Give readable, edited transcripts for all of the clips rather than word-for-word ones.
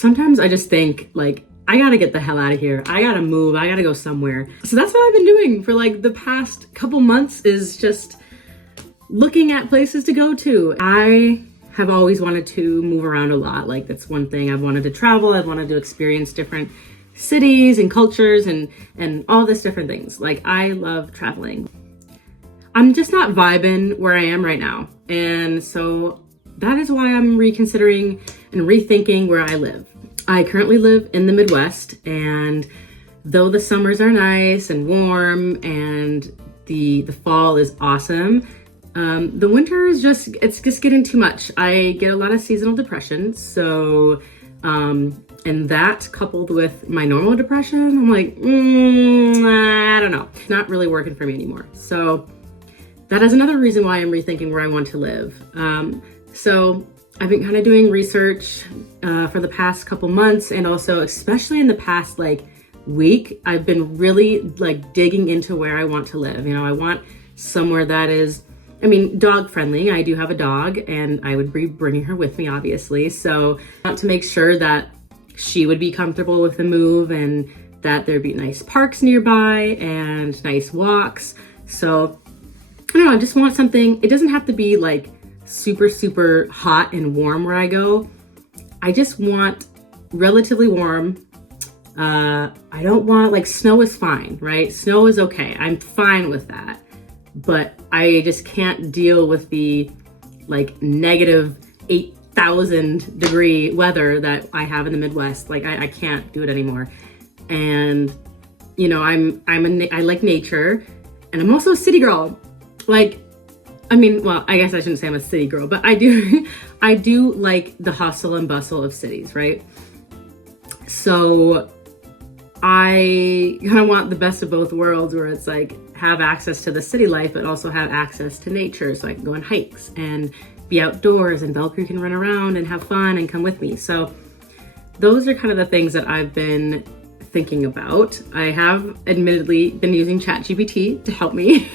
sometimes I just think like, I gotta get the hell out of here. I gotta move. I gotta go somewhere. So that's what I've been doing for like the past couple months, is just looking at places to go to. I have always wanted to move around a lot. Like, that's one thing. I've wanted to travel. I've wanted to experience different cities and cultures and all this different things. Like, I love traveling. I'm just not vibing where I am right now. And so that is why I'm reconsidering and rethinking where I live. I currently live in the Midwest, and though the summers are nice and warm and the fall is awesome, the winter is it's just getting too much. I get a lot of seasonal depression. So, and that coupled with my normal depression, I'm like, I don't know. It's not really working for me anymore. So that is another reason why I'm rethinking where I want to live. So I've been kind of doing research for the past couple months, and also especially in the past like week, I've been really like digging into where I want to live. You know, I want somewhere that is, I mean, dog friendly. I do have a dog, and I would be bringing her with me, obviously. So I want to make sure that she would be comfortable with the move, and that there'd be nice parks nearby and nice walks. So I don't know, I just want something. It doesn't have to be like super, super hot and warm where I go. I just want relatively warm. I don't want, like, snow is fine, right? Snow is okay. I'm fine with that. But I just can't deal with the like negative 8,000 degree weather that I have in the Midwest. Like, I can't do it anymore. And, you know, I like nature, and I'm also a city girl. Like, I mean, well, I guess I shouldn't say I'm a city girl, but I do like the hustle and bustle of cities, right? So I kind of want the best of both worlds, where it's like have access to the city life, but also have access to nature, so I can go on hikes and be outdoors, and Valkyrie can run around and have fun and come with me. So those are kind of the things that I've been thinking about. I have admittedly been using ChatGPT to help me.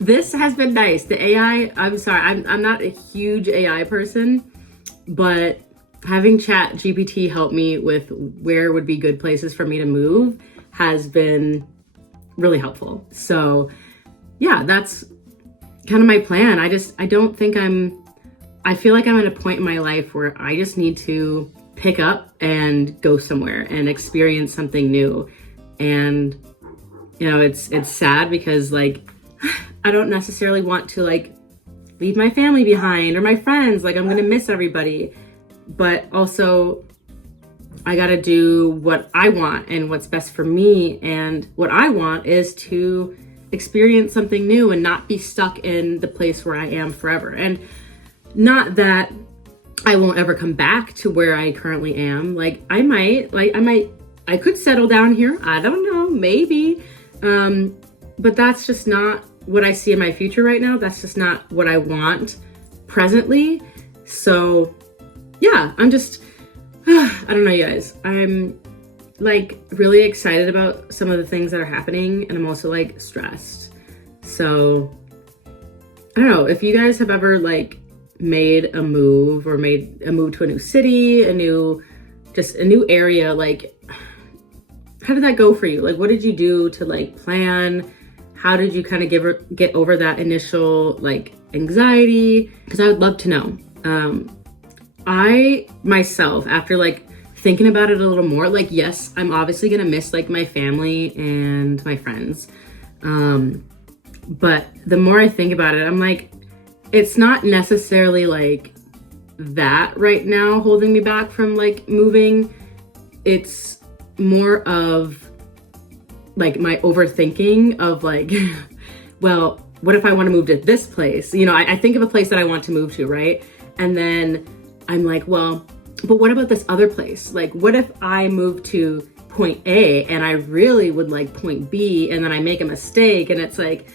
This has been nice. The AI, I'm sorry, I'm not a huge AI person, but having ChatGPT help me with where would be good places for me to move has been really helpful. So yeah, that's kind of my plan. I feel like I'm at a point in my life where I just need to pick up and go somewhere and experience something new. And, you know, it's sad because, like, I don't necessarily want to like leave my family behind or my friends. Like, I'm gonna miss everybody, but also I gotta do what I want and what's best for me. And what I want is to experience something new and not be stuck in the place where I am forever. And not that I won't ever come back to where I currently am. Like, I could settle down here. I don't know, maybe. But that's just not what I see in my future right now. That's just not what I want presently. So yeah, I'm just, I don't know, you guys. I'm like really excited about some of the things that are happening, and I'm also like stressed. So I don't know if you guys have ever like made a move to a new city, a new area. Like, how did that go for you? Like, what did you do to like plan? How did you kind of get over that initial like anxiety? Because I would love to know. I myself, after like thinking about it a little more, like, yes, I'm obviously gonna miss like my family and my friends. But the more I think about it, I'm like, it's not necessarily like that right now holding me back from like moving. It's more of like my overthinking of like, well, what if I want to move to this place? You know, I think of a place that I want to move to, right? And then I'm like, well, but what about this other place? Like, what if I move to point A and I really would like point B, and then I make a mistake, and it's like,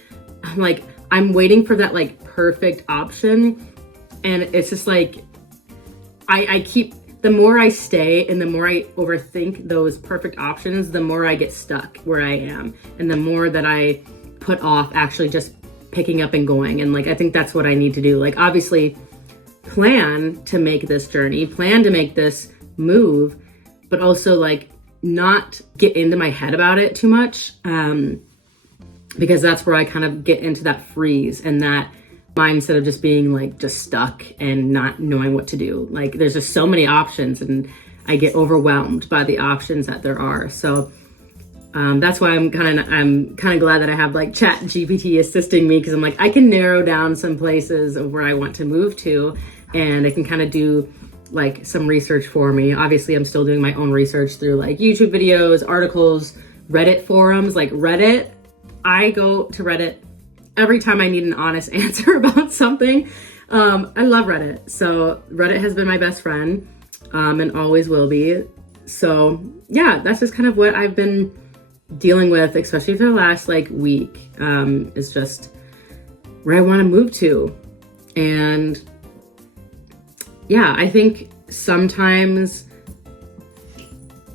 I'm waiting for that like perfect option. And it's just like, I keep, the more I stay and the more I overthink those perfect options, the more I get stuck where I am, and the more that I put off actually just picking up and going. And like, I think that's what I need to do. Like, obviously plan to make this journey, plan to make this move, but also like not get into my head about it too much, because that's where I kind of get into that freeze and that mindset of just being like just stuck and not knowing what to do. Like there's just so many options and I get overwhelmed by the options that there are. So that's why I'm kind of glad that I have like Chat GPT assisting me, because I'm like, I can narrow down some places of where I want to move to, and it can kind of do like some research for me. Obviously, I'm still doing my own research through like YouTube videos, articles, Reddit forums. Like Reddit, I go to Reddit every time I need an honest answer about something. I love Reddit. So Reddit has been my best friend, and always will be. So yeah, that's just kind of what I've been dealing with, especially for the last like week, is just where I want to move to. And yeah, I think sometimes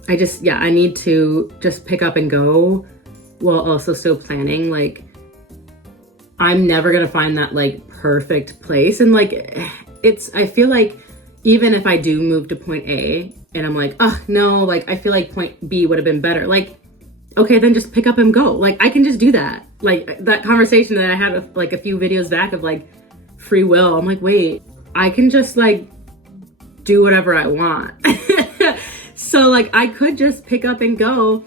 I need to just pick up and go while also still planning. Like I'm never going to find that like perfect place. And like, I feel like even if I do move to point A and I'm like, oh no, like I feel like point B would have been better. Like, okay, then just pick up and go. Like I can just do that. Like that conversation that I had with like a few videos back of like free will. I'm like, wait, I can just like do whatever I want. So like I could just pick up and go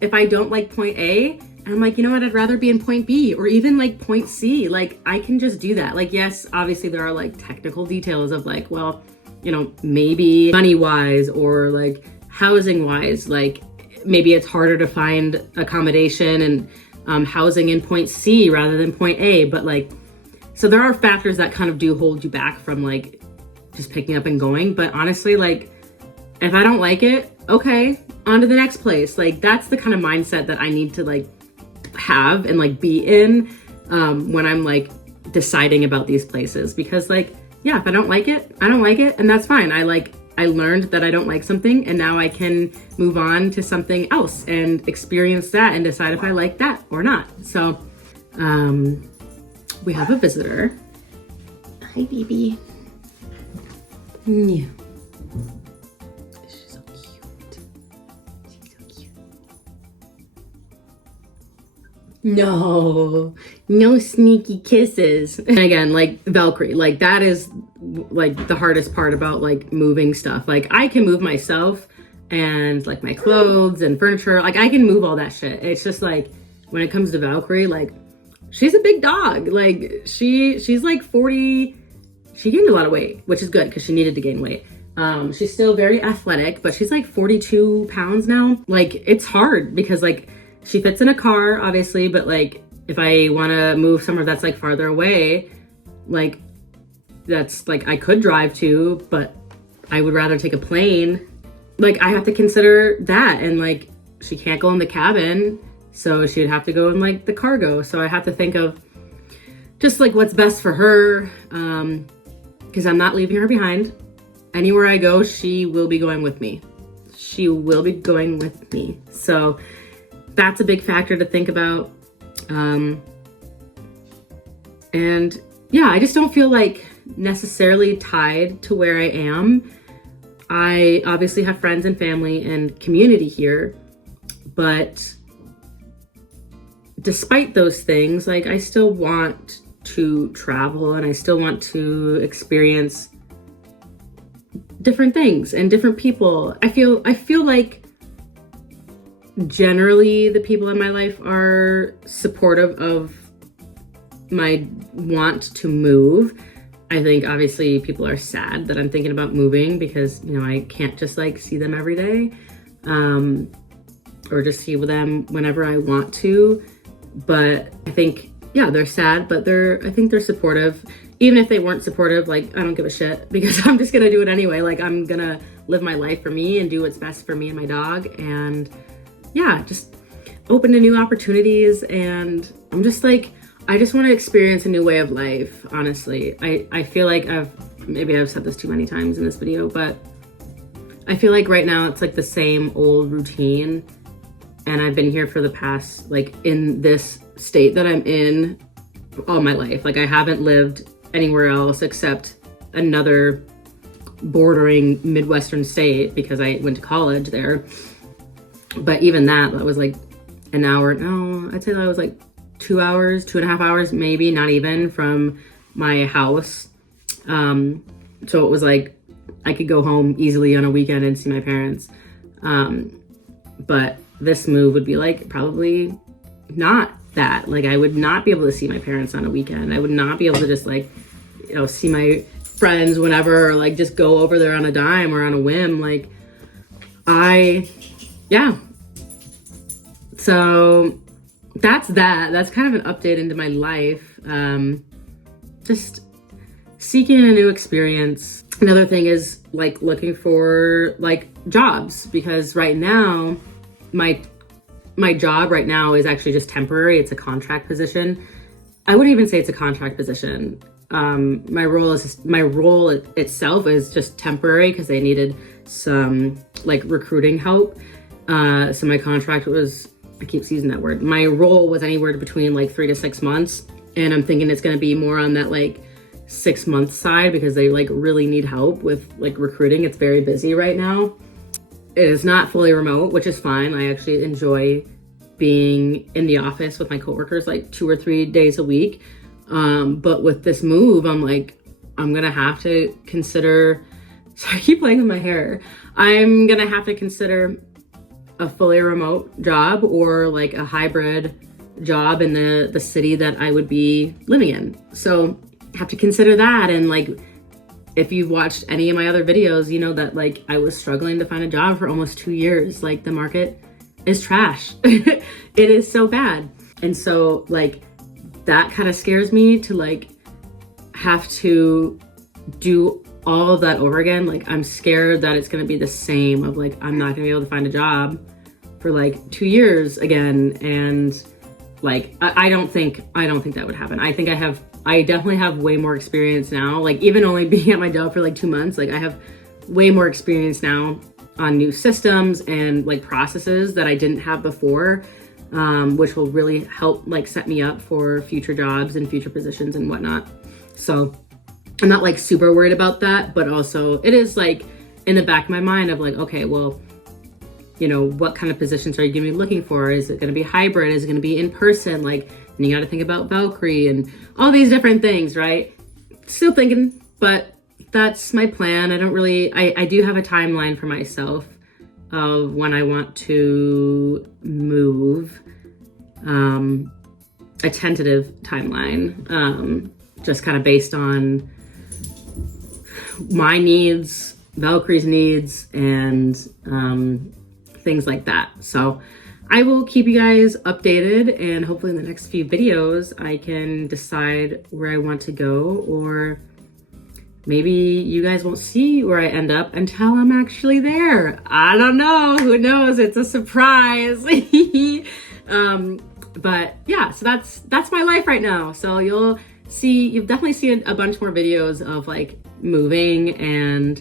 if I don't like point A. And I'm like, you know what? I'd rather be in point B or even like point C. Like I can just do that. Like, yes, obviously there are like technical details of like, well, you know, maybe money wise or like housing wise, like maybe it's harder to find accommodation and housing in point C rather than point A. But like, so there are factors that kind of do hold you back from like just picking up and going. But honestly, like if I don't like it, okay, on to the next place. Like that's the kind of mindset that I need to like have and like be in when I'm like deciding about these places. Because like, yeah, if I don't like it, I don't like it, and that's fine. I learned that I don't like something, and now I can move on to something else and experience that and decide if I like that or not. So we have a visitor. Hi, baby. Yeah. She's so cute. She's so cute. No sneaky kisses. And again, like Valkyrie, like that is like the hardest part about like moving stuff. Like I can move myself and like my clothes and furniture, like I can move all that shit. It's just like when it comes to Valkyrie, like she's a big dog. Like she's like 40. She gained a lot of weight, which is good because she needed to gain weight. She's still very athletic, but she's like 42 pounds now. Like it's hard because like she fits in a car, obviously, but like if I want to move somewhere that's like farther away, like that's like I could drive to, but I would rather take a plane. Like I have to consider that, and like she can't go in the cabin, so she'd have to go in like the cargo. So I have to think of just like what's best for her, because I'm not leaving her behind. Anywhere I go, she will be going with me. She will be going with me. So that's a big factor to think about. And yeah, I just don't feel like necessarily tied to where I am. I obviously have friends and family and community here, but despite those things, like I still want to travel and I still want to experience different things and different people. I feel like generally the people in my life are supportive of my want to move. I think obviously people are sad that I'm thinking about moving because, you know, I can't just like see them every day, or just see them whenever I want to. But I think, yeah, they're sad, but I think they're supportive. Even if they weren't supportive, like, I don't give a shit because I'm just gonna do it anyway. Like, I'm gonna live my life for me and do what's best for me and my dog. And yeah, just open to new opportunities. And I'm just like, I just want to experience a new way of life, honestly. I feel like maybe I've said this too many times in this video, but I feel like right now it's like the same old routine. And I've been here for the past, like in this state that I'm in all my life. Like I haven't lived anywhere else except another bordering Midwestern state because I went to college there. But even that was like an hour. No, I'd say that was like 2 hours, 2.5 hours, maybe, not even, from my house. So it was like I could go home easily on a weekend and see my parents. But this move would be like probably not that. Like I would not be able to see my parents on a weekend. I would not be able to just like, you know, see my friends whenever, or like just go over there on a dime or on a whim. Like yeah. So that's kind of an update into my life. Just seeking a new experience. Another thing is like looking for like jobs, because right now my job right now is actually just temporary. It's a contract position. I wouldn't even say it's a contract position. My role itself is just temporary because they needed some like recruiting help. So my contract was, I keep using that word. My role was anywhere between like 3 to 6 months. And I'm thinking it's going to be more on that like 6-month side because they like really need help with like recruiting. It's very busy right now. It is not fully remote, which is fine. I actually enjoy being in the office with my coworkers like 2 or 3 days a week. But with this move, I'm like, I'm going to have to consider, sorry, I keep playing with my hair. I'm going to have to consider a fully remote job or like a hybrid job in the city that I would be living in. So I have to consider that. And like, if you've watched any of my other videos, you know that like I was struggling to find a job for almost 2 years. Like the market is trash. It is so bad. And so like that kind of scares me to like have to do all of that over again. Like I'm scared that it's going to be the same of like, I'm not going to be able to find a job for like 2 years again. And like, I don't think that would happen. I think I definitely have way more experience now. Like even only being at my job for like 2 months, like I have way more experience now on new systems and like processes that I didn't have before, which will really help like set me up for future jobs and future positions and whatnot. So I'm not like super worried about that, but also it is like in the back of my mind of like, okay, well, you know, what kind of positions are you going to be looking for? Is it going to be hybrid? Is it going to be in person? Like, and you got to think about Valkyrie and all these different things, right? Still thinking, but that's my plan. I do have a timeline for myself of when I want to move, a tentative timeline, just kind of based on my needs, Valkyrie's needs, and things like that. So I will keep you guys updated, and hopefully in the next few videos I can decide where I want to go, or maybe you guys won't see where I end up until I'm actually there. I don't know, who knows? It's a surprise. But yeah, so that's my life right now. So you'll definitely see a bunch more videos of like moving and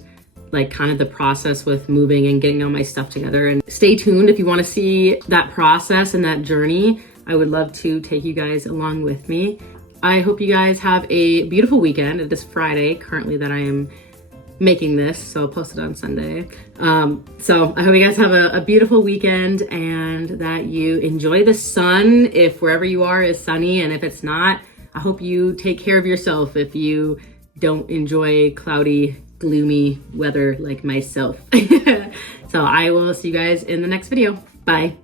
like kind of the process with moving and getting all my stuff together. And stay tuned if you want to see that process and that journey. I would love to take you guys along with me. I hope you guys have a beautiful weekend. It is Friday currently that I am making this, so I'll post it on Sunday. So I hope you guys have a beautiful weekend and that you enjoy the sun if wherever you are is sunny, and if it's not, I hope you take care of yourself if you don't enjoy cloudy, gloomy weather like myself. So I will see you guys in the next video. Bye.